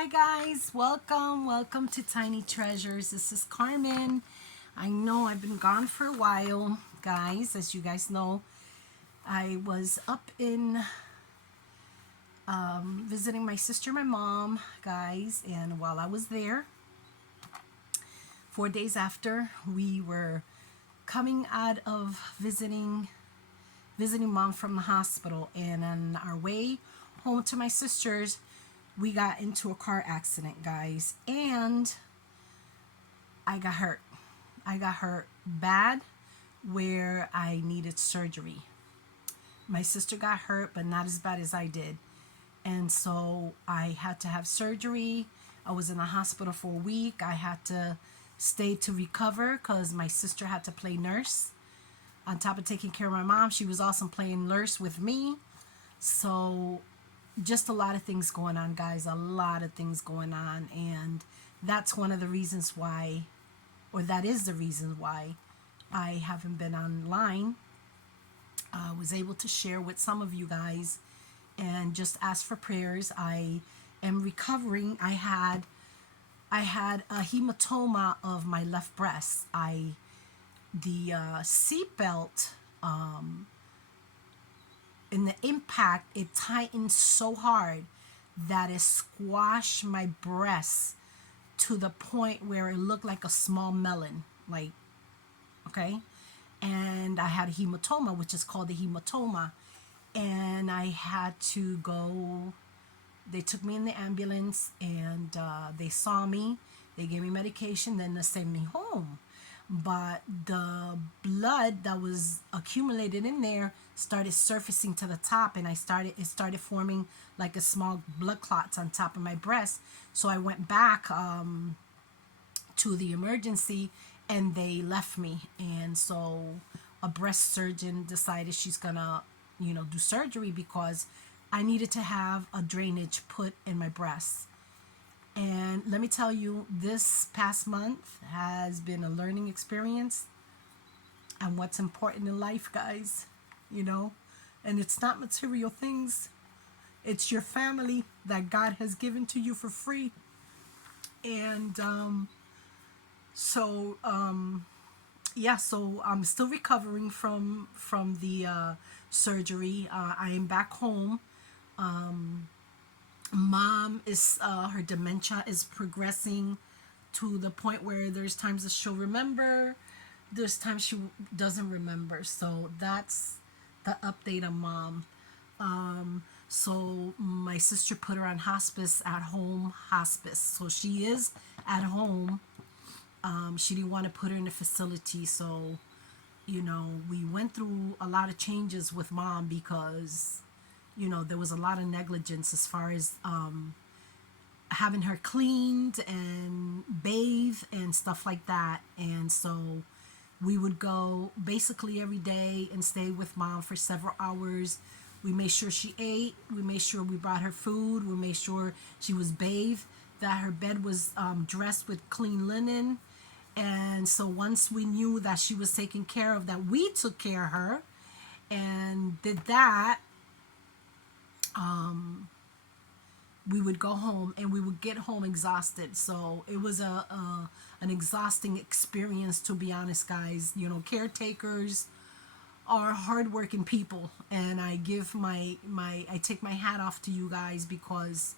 Hi guys, welcome to Tiny Treasures. This is Carmen. I know I've been gone for a while, guys. As you guys know, I was up in visiting my sister, my mom, guys, and while I was there, 4 days after we were coming out of visiting mom from the hospital, and on our way home to my sister's, we got into a car accident, guys, and I got hurt. I got hurt bad where I needed surgery. My sister got hurt, but not as bad as I did. And so I had to have surgery. I was in the hospital for a week. I had to stay to recover because my sister had to play nurse. On top of taking care of my mom, she was also playing nurse with me. So just a lot of things going on, guys. A lot of things going on. And that's one of the reasons why, or that is the reason why I haven't been online. I was able to share with some of you guys and just ask for prayers. I am recovering. I had a hematoma of my left breast. The seatbelt, in the impact, it tightened so hard that it squashed my breast to the point where it looked like a small melon, like, okay. And I had a hematoma, which is called a hematoma, and I had to go. They took me in the ambulance, and they saw me. They gave me medication, then they sent me home. But the blood that was accumulated in there started surfacing to the top, and it started forming like a small blood clots on top of my breast. So I went back to the emergency, and they left me. And so a breast surgeon decided she's gonna do surgery because I needed to have a drainage put in my breast. And let me tell you, this past month has been a learning experience and what's important in life, guys, and it's not material things. It's your family that God has given to you for free. And yeah, so I'm still recovering from the surgery. I am back home. Mom is her dementia is progressing to the point where there's times that she'll remember, there's times she doesn't remember. So that's the update on mom. So my sister put her on hospice, at home hospice. So she is at home. She didn't want to put her in a facility. So we went through a lot of changes with mom because there was a lot of negligence as far as having her cleaned and bathed and stuff like that. And so we would go basically every day and stay with mom for several hours. We made sure she ate. We made sure we brought her food. We made sure she was bathed, that her bed was dressed with clean linen. And so once we knew that she was taken care of, that we took care of her and did that, we would go home, and we would get home exhausted. So it was an exhausting experience, to be honest, guys. Caretakers are hardworking people, and I give I take my hat off to you guys because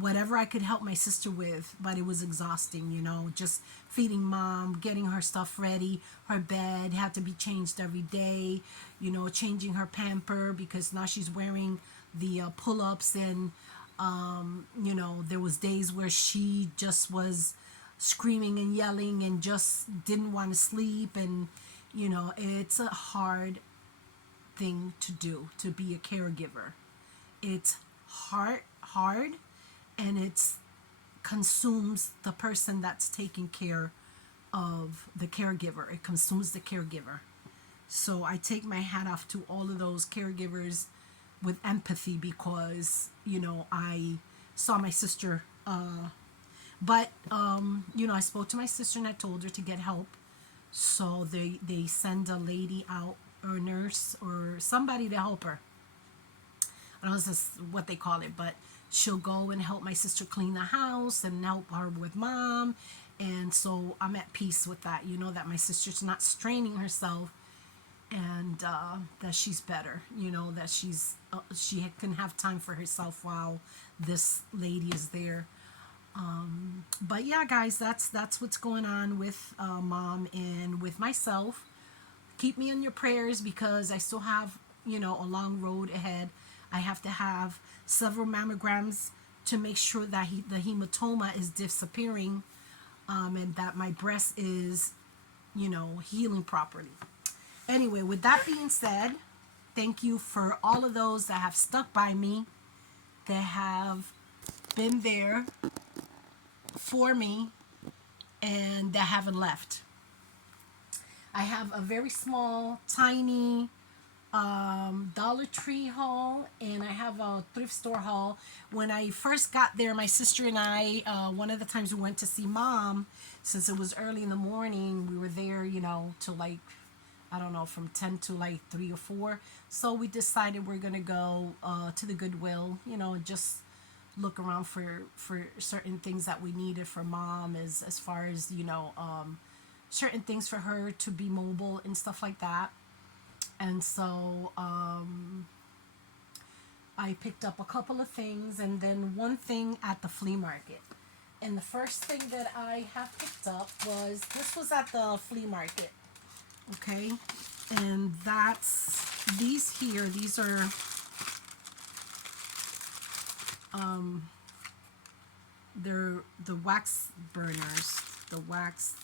whatever I could help my sister with, but it was exhausting. Just feeding mom, getting her stuff ready, her bed had to be changed every day, changing her pamper because now she's wearing the pull-ups. And there was days where she just was screaming and yelling and just didn't want to sleep. And it's a hard thing to do, to be a caregiver. It's hard, and it's consumes the person that's taking care of the caregiver. It consumes the caregiver. So I take my hat off to all of those caregivers with empathy because I saw my sister, but I spoke to my sister and I told her to get help. So they send a lady out, or a nurse or somebody to help her. I don't know if that's what they call it, but she'll go and help my sister clean the house and help her with mom. And so I'm at peace with that, that my sister's not straining herself, and that she's better, that she can have time for herself while this lady is there. But yeah, guys, that's what's going on with mom and with myself. Keep me in your prayers because I still have, a long road ahead. I have to have several mammograms to make sure that the hematoma is disappearing, and that my breast is, healing properly. Anyway, with that being said, thank you for all of those that have stuck by me, that have been there for me, and that haven't left. I have a very small, tiny Dollar Tree haul, and I have a thrift store haul. When I first got there, my sister and I, one of the times we went to see mom, since it was early in the morning, we were there, till like, I don't know, from 10 to like 3 or 4. So we decided we're going to go to the Goodwill, and just look around for certain things that we needed for mom, as far as, certain things for her to be mobile and stuff like that. And so I picked up a couple of things, and then one thing at the flea market. And the first thing that I have picked up this was at the flea market. Okay. And that's these here. These are they're the wax burners. The wax,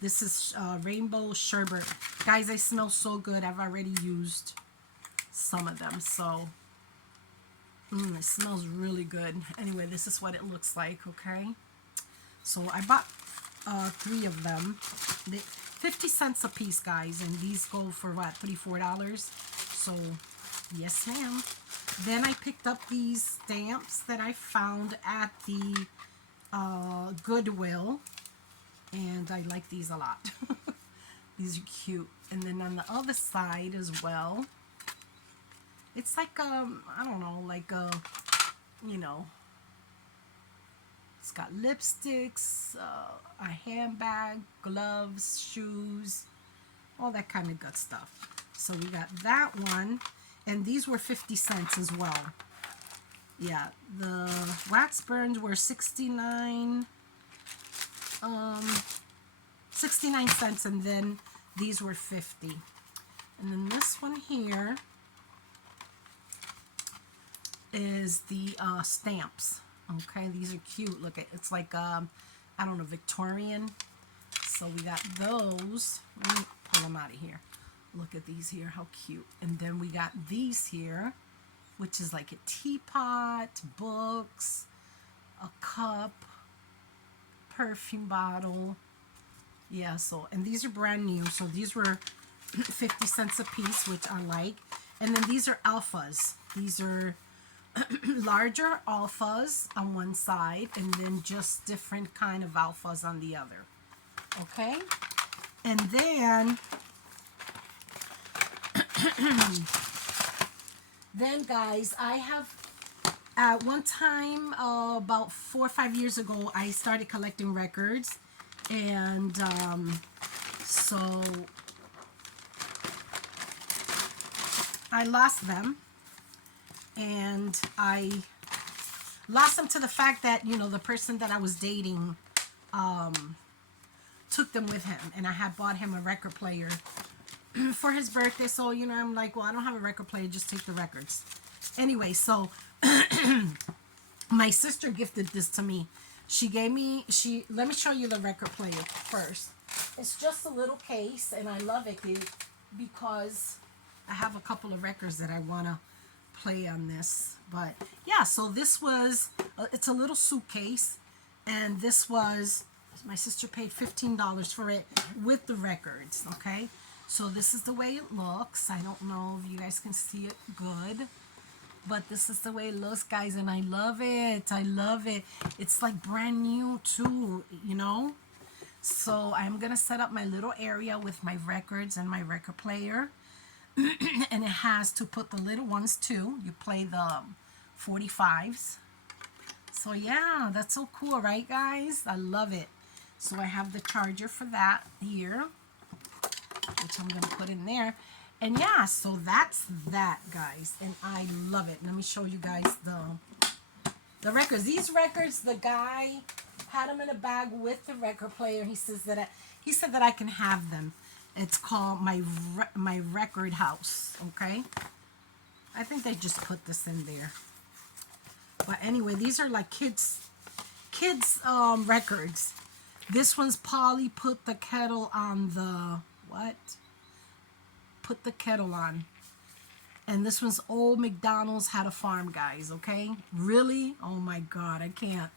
this is rainbow sherbet. Guys, they smell so good. I've already used some of them, so it smells really good. Anyway, this is what it looks like, okay? So I bought 3 of them. 50 cents a piece, guys, and these go for what, $34? So yes, ma'am. Then I picked up these stamps that I found at the Goodwill, and I like these a lot. These are cute. And then on the other side as well, it's like I don't know, like it's got lipsticks, a handbag, gloves, shoes, all that kind of good stuff. So we got that one, and these were 50 cents as well. Yeah, the wax burns were 69 cents, and then these were 50. And then this one here is the stamps. Okay, these are cute. Look at it's like I don't know, Victorian. So we got those. Let me pull them out of here. Look at these here, how cute. And then we got these here, which is like a teapot, books, a cup, perfume bottle. Yeah, so, and these are brand new. So these were 50 cents a piece, which I like. And then these are alphas. These are larger alphas on one side, and then just different kind of alphas on the other. Okay? And then then guys, I have at one time about 4 or 5 years ago, I started collecting records, and so I lost them. And I lost them to the fact that, the person that I was dating took them with him. And I had bought him a record player for his birthday. So, I'm like, well, I don't have a record player. Just take the records. Anyway, so my sister gifted this to me. She gave me, let me show you the record player first. It's just a little case, and I love it because I have a couple of records that I want to play on this. But yeah, so this was it's a little suitcase, and this was, my sister paid $15 for it with the records. Okay, so this is the way it looks. I don't know if you guys can see it good, but this is the way it looks, guys, and I love it. I love it. It's like brand new too, so I'm gonna set up my little area with my records and my record player. And it has to put the little ones too. You play the 45s, So yeah, that's so cool, right, guys? I love it. So I have the charger for that here, which I'm going to put in there. And yeah, so that's that, guys. And I love it. Let me show you guys the records. These records, the guy had them in a bag with the record player. He says that he said that I can have them. It's called my record house. Okay, I think they just put this in there. But anyway, these are like kids records. This one's Polly put the kettle on the what? Put the kettle on. And this one's Old McDonald's Had a Farm, guys, okay? Really? Oh my God, I can't.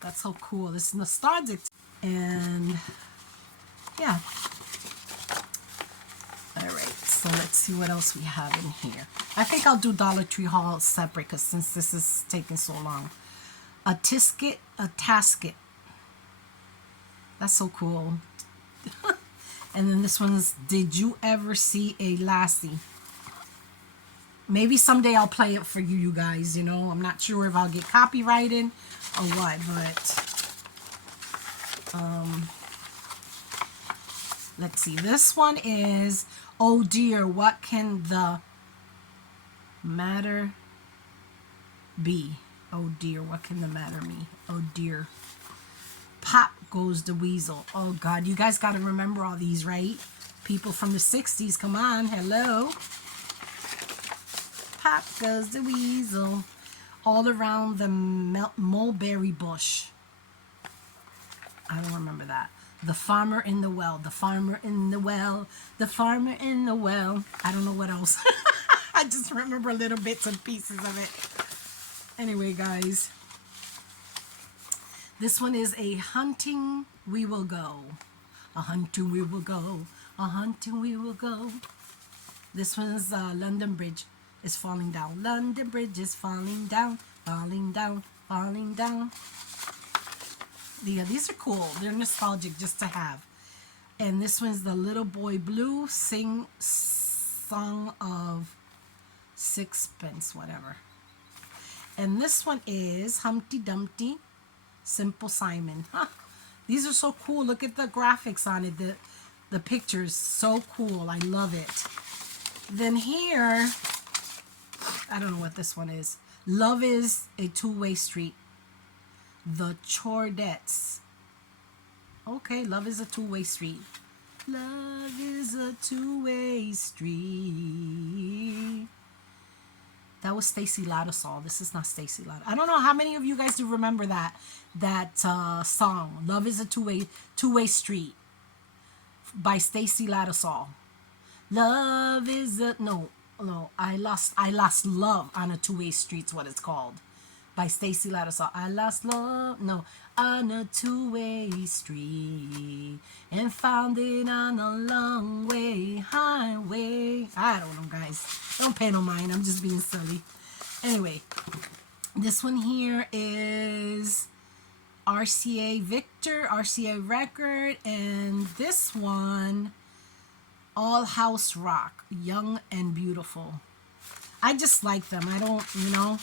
That's so cool. This is nostalgic. And yeah. All right, so let's see what else we have in here. I think I'll do Dollar Tree haul separate because since this is taking so long. A tisket, a tasket. That's so cool. And then this one's Did You Ever See a Lassie? Maybe someday I'll play it for you guys, you know. I'm not sure if I'll get copyrighted or what, but let's see. This one is Oh Dear, What Can the Matter Be? Oh dear, what can the matter be? Oh dear. Pop Goes the Weasel. Oh God, you guys got to remember all these, right? People from the 60s, come on, hello. Pop Goes the Weasel. All Around the Mulberry Bush. I don't remember that. The Farmer in the Well. The Farmer in the Well. The Farmer in the Well. I don't know what else. I just remember little bits and pieces of it. Anyway, guys. This one is A Hunting We Will Go. A hunting we will go. A hunting we will go. This one's London Bridge is falling down. London Bridge is falling down. Falling down. Falling down. Yeah, these are cool. They're nostalgic just to have. And this one's The Little Boy Blue Song of Sixpence, whatever. And this one is Humpty Dumpty, Simple Simon. Huh. These are so cool. Look at the graphics on it. The pictures, so cool. I love it. Then here, I don't know what this one is. Love is a Two-Way Street. The Chordettes. Okay, love is a two-way street. Love is a two-way street. That was Stacy Lattisaw. This is not Stacy Lattisaw. I don't know how many of you guys do remember that song. Love is a two-way street by Stacy Lattisaw. Love is a no. I lost love on a two-way street's what it's called. By Stacy Lattisaw. I lost love, no, on a two-way street and found it on a long way highway. I don't know, guys. Don't pay no mind. I'm just being silly. Anyway, this one here is RCA Victor, RCA Record, and this one, All House Rock, Young and Beautiful. I just like them. I don't, you know.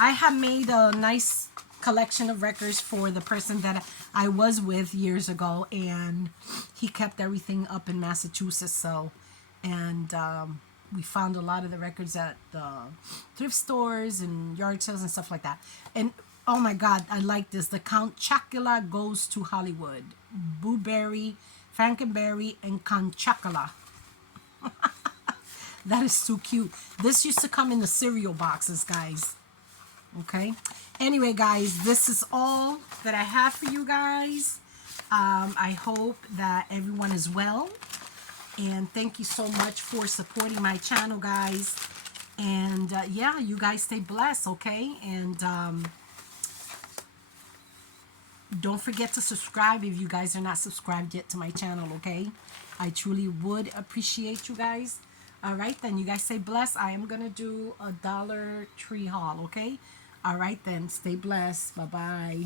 I have made a nice collection of records for the person that I was with years ago, and he kept everything up in Massachusetts. So, and we found a lot of the records at the thrift stores and yard sales and stuff like that. And oh my God, I like this. The Count Chocula Goes to Hollywood. Boo Berry, Frankenberry, and Count Chocula. That is so cute. This used to come in the cereal boxes, guys. Okay. Anyway, guys, this is all that I have for you guys. I hope that everyone is well. And thank you so much for supporting my channel, guys. And yeah, you guys stay blessed, okay? And don't forget to subscribe if you guys are not subscribed yet to my channel, okay? I truly would appreciate you guys. All right, then you guys stay blessed. I am going to do a Dollar Tree haul, okay? All right, then. Stay blessed. Bye-bye.